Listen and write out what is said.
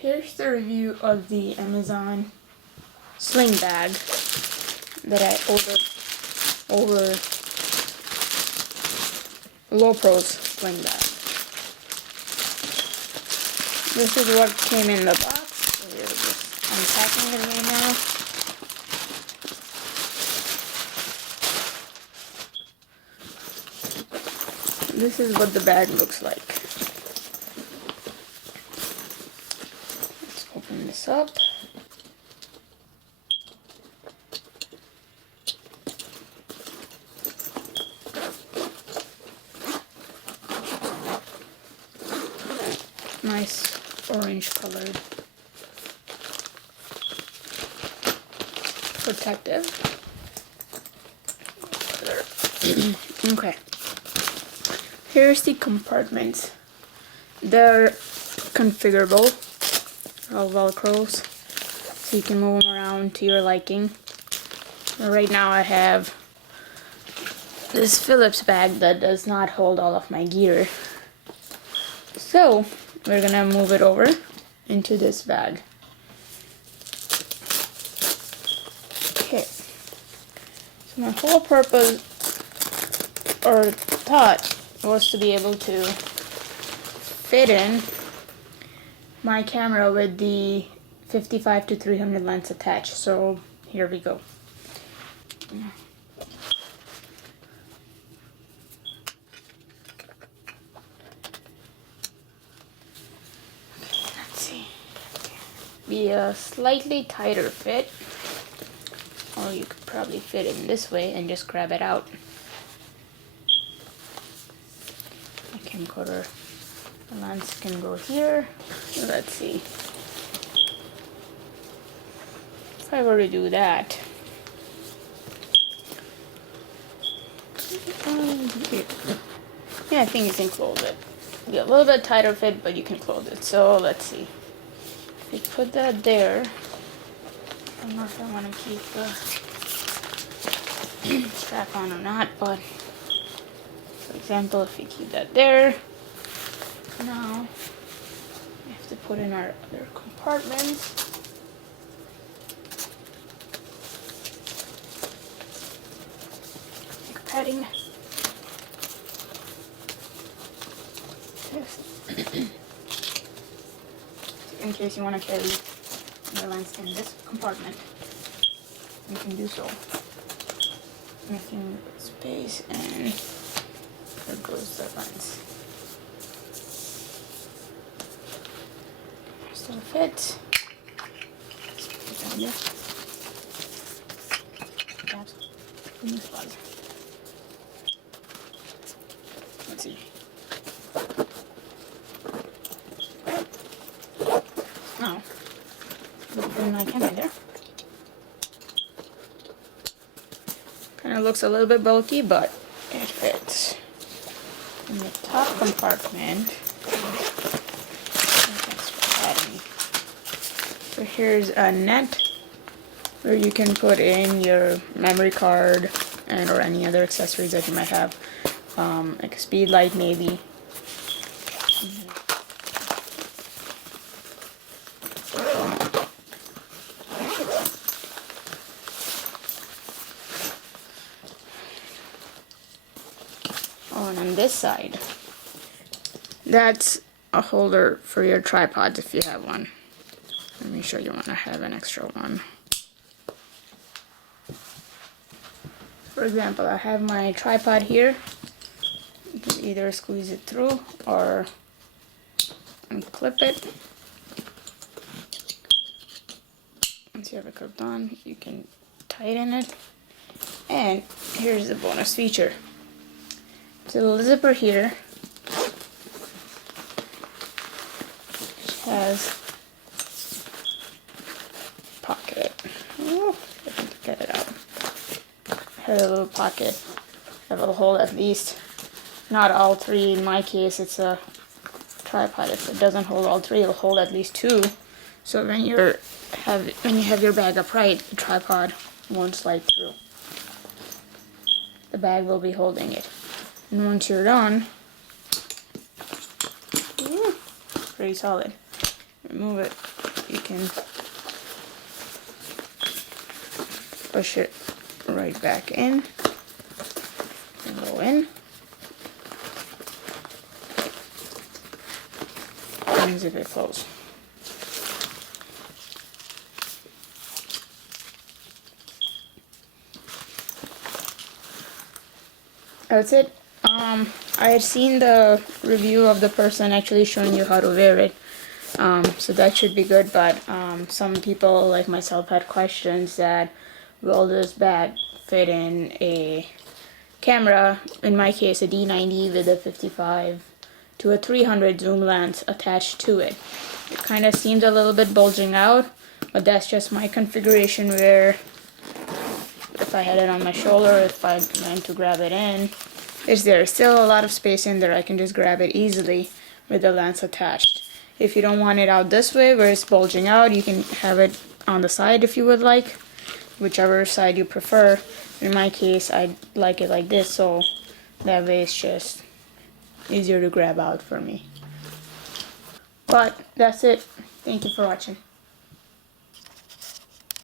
Here's the review of the Amazon Sling bag that I ordered over Lopro's Sling bag. This is what came in the box. We're just unpacking it right now. This is what the bag looks like. Let's open this up. Nice orange colored. Protective. Okay. Here's the compartments. They're configurable. All velcros, so you can move them around to your liking. Right now I have this Phillips bag that does not hold all of my gear. So we're gonna move it over into this bag. Okay. So my whole purpose or thought was to be able to fit in my camera with the 55 to 300 lens attached. So here we go. Let's see. Be a slightly tighter fit, or you could probably fit it in this way and just grab it out. My camcorder, the lens can go here. Let's see. If I were to do that, yeah, I think you can close it. Be a little bit tighter fit, but you can close it. So let's see. If you put that there, I don't know if I want to keep the strap on or not, but for example, if you keep that there, now we have to put in our other compartments. Like padding. In case you want to carry your lens in this compartment, you can do so. Making space, and there goes the lens. Still fits. Let's see. Oh, putting my camera there. Kind of looks a little bit bulky, but it fits. In the top compartment, so here's a net where you can put in your memory card and or any other accessories that you might have, like a speed light maybe. Oh, and on this side, that's a holder for your tripods if you have one. Let me show you one. I have an extra one. For example, I have my tripod here. You can either squeeze it through or unclip it. Once you have it clipped on, you can tighten it. And here's the bonus feature. So the little zipper here, which has pocket. Ooh, I can get it out. Has a little pocket that will hold at least, not all three. In my case, it's a tripod. If it doesn't hold all three, it'll hold at least two. So when you have your bag upright, the tripod won't slide through. The bag will be holding it. And once you're done, pretty solid. remove it, you can push it right back in and go in. And zip it closed. That's it. I had seen the review of the person actually showing you how to wear it. So that should be good, but some people like myself had questions that will this bag fit in a camera, in my case a D90 with a 55 to a 300 zoom lens attached to it. It kind of seems a little bit bulging out, but that's just my configuration where if I had it on my shoulder, if I meant to grab it in, there's still a lot of space in there. I can just grab it easily with the lens attached. If you don't want it out this way where it's bulging out, you can have it on the side if you would like, whichever side you prefer. In my case, I like it like this, so that way it's just easier to grab out for me. But that's it. Thank you for watching.